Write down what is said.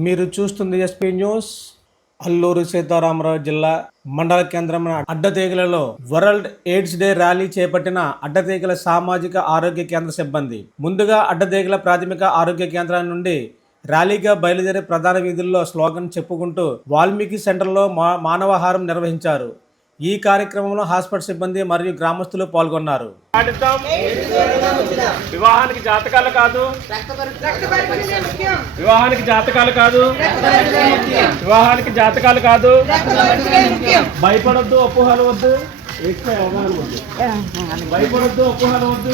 మీరు చూస్తుంది SP news Alluri Sitarama Rao జిల్లా మండల కేంద్రమైన అడ్డతీగలలో వరల్డ్ ఎయిడ్స్ డే ర్యాలీ చేపట్టిన అడ్డతీగల సామాజిక ఆరోగ్య కేంద్ర సిబ్బంది. ముందుగా అడ్డతీగల ప్రాథమిక ఆరోగ్య కేంద్రం నుండి ర్యాలీగా బయలుదేరే ప్రధాన వీధుల్లో స్లోగన్ చెప్పుకుంటూ వాల్మీకి సెంటర్లో మా మానవహారం నిర్వహించారు. ఈ కార్యక్రమంలో హాస్పిటల్ సిబ్బంది మరియు గ్రామస్తులు పాల్గొన్నారు. వివాహానికి జాతకాలు కాదు. వివాహానికి జాతకాలు కాదు. వివాహానికి జాతకాలు కాదు. భయపడొద్దు అపోహలు వద్దు. భయపడొద్దు అపోహలు వద్దు.